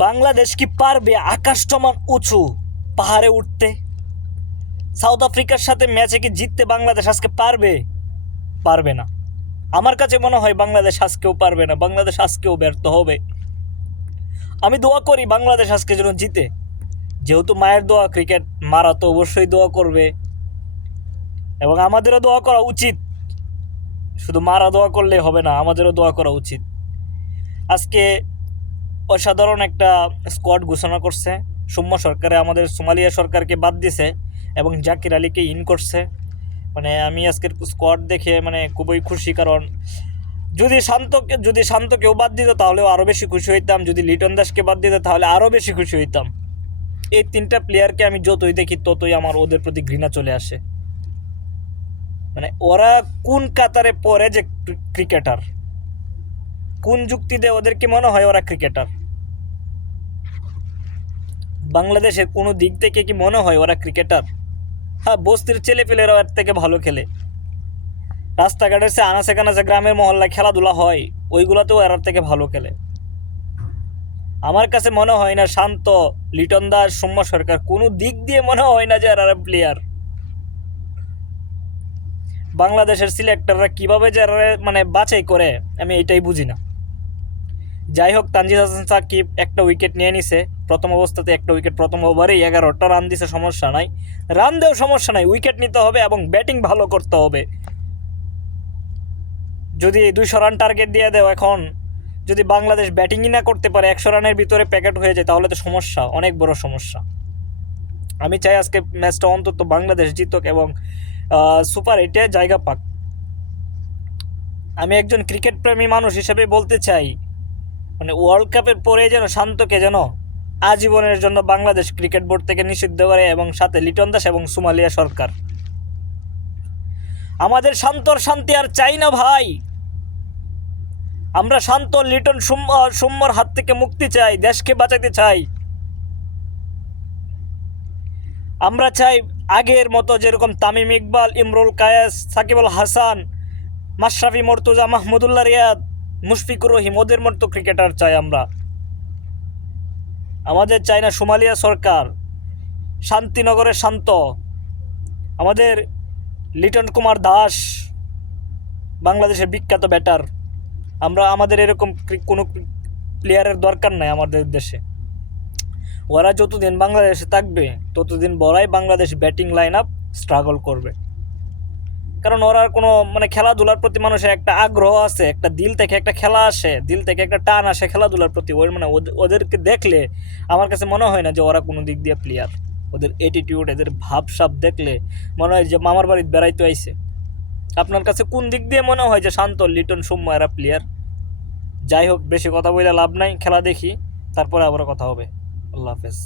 বাংলাদেশ কি পারবে আকাশ সমান উঁচু পাহাড়ে উঠতে? সাউথ আফ্রিকার সাথে ম্যাচে কি জিততে বাংলাদেশ আজকে পারবে? পারবে না। আমার কাছে মনে হয় বাংলাদেশ আজকেও পারবে না, বাংলাদেশ আজকেও ব্যর্থ হবে। আমি দোয়া করি বাংলাদেশ আজকে যেন জিতে, যেহেতু মায়ের দোয়া, ক্রিকেট মারা তো অবশ্যই দোয়া করবে এবং আমাদেরও দোয়া করা উচিত। শুধু মারা দোয়া করলে হবে না, আমাদেরও দোয়া করা উচিত। আজকে অসাধারণ একটা স্কোয়াড ঘোষণা করছে সৌম্য সরকারে, আমাদের সোমালিয়া সরকারকে বাদ দিছে এবং জাকির আলীকে ইন করছে। মানে আমি আজকের স্কোয়াড দেখে মানে খুবই খুশি, কারণ যদি শান্তকেও বাদ দিত তাহলেও আরও বেশি খুশি হইতাম, যদি লিটন দাসকে বাদ দিত তাহলে আরও বেশি খুশি হইতাম। এই তিনটা প্লেয়ারকে আমি যতই দেখি ততই আমার ওদের প্রতি ঘৃণা চলে আসে। মানে ওরা কোন কাতারে পড়ে যে ক্রিকেটার, কোন যুক্তি দিয়ে ওদেরকে মনে হয় ওরা ক্রিকেটার? বাংলাদেশের কোনো দিক থেকে কি মনে হয় ওরা ক্রিকেটার? হ্যাঁ, বস্তির ছেলেপেলেরাও এর থেকে ভালো খেলে। রাস্তাঘাটের সে আনাচে কানাচে গ্রামের মহল্লায় খেলাধুলা হয়, ওইগুলোতেও এর থেকে ভালো খেলে। আমার কাছে মনে হয় না শান্ত, লিটন দাস, সৌম্য সরকার কোনো দিক দিয়ে মনে হয় না যে এরা প্লেয়ার। বাংলাদেশের সিলেক্টররা কীভাবে যে মানে বাছাই করে আমি এটাই বুঝি না। যাই হোক, তানজিদ হাসান সাকিব একটা উইকেট নিয়ে নিছে প্রথম অবস্থাতে, একটা উইকেট প্রথম ওভারেই 11টা রান দিছে, সমস্যা নাই। রান দেও সমস্যা নাই, উইকেট নিতে হবে এবং ব্যাটিং ভালো করতে হবে। যদি 200 রান টার্গেট দিয়ে দেও, এখন যদি বাংলাদেশ ব্যাটিংই না করতে পারে, 100 রানের ভিতরে প্যাকেট হয়ে যায়, তাহলে তো সমস্যা, অনেক বড় সমস্যা। আমি চাই আজকে ম্যাচটা অন্তত বাংলাদেশ জিতক এবং সুপার 8-এ জায়গা পাক। আমি একজন ক্রিকেট প্রেমী মানুষ হিসেবে বলতে চাই, মানে ওয়ার্ল্ড কাপের পরে যেন শান্তকে যেন আজীবনের জন্য বাংলাদেশ ক্রিকেট বোর্ড থেকে নিষিদ্ধ করে, এবং সাথে লিটন দাস এবং সোমালিয়া সরকার। আমাদের শান্তর শান্তি আর চাই না ভাই। আমরা শান্ত, লিটন, সৌম্যর হাত থেকে মুক্তি চাই, দেশকে বাঁচাতে চাই। আমরা চাই আগের মতো যেরকম তামিম ইকবাল, ইমরুল কায়েস, সাকিব আল হাসান, মাশরাফি মর্তুজা, মাহমুদুল্লাহ রিয়াদ, মুশফিকুর রহিম, ওদের মতো ক্রিকেটার চাই আমরা। আমাদের চাই না সোমালিয়া সরকার, শান্তিনগরের শান্ত, আমাদের লিটন কুমার দাস, বাংলাদেশের বিখ্যাত ব্যাটার। আমাদের এরকম কোনো প্লেয়ারের দরকার নাই আমাদের দেশে। ওরা যতদিন বাংলাদেশে থাকবে ততদিন বড়াই Bangladesh batting line up struggle করবে, কারণ ওরা কোনো মানে খেলাধুলার প্রতি মানুষের একটা আগ্রহ আছে, একটা দিল থেকে একটা খেলা আসে, দিল থেকে একটা টান আসে খেলাধুলার প্রতি। ওই মানে ওদেরকে দেখলে আমার কাছে মনে হয় না যে ওরা কোনো দিক দিয়ে প্লেয়ার। ওদের অ্যাটিটিউড, এদের ভাবসাব দেখলে মনে হয় যে মামার বাড়িতে বেড়াইতে আইছে। আপনার কাছে কোন দিক দিয়ে মনে হয় যে শান্ত, লিটন, সৌম্য এরা প্লেয়ার? যাই হোক, বেশি কথা বলে লাভ নাই, খেলা দেখি, তারপরে আবার কথা হবে। আল্লাহ হাফেজ।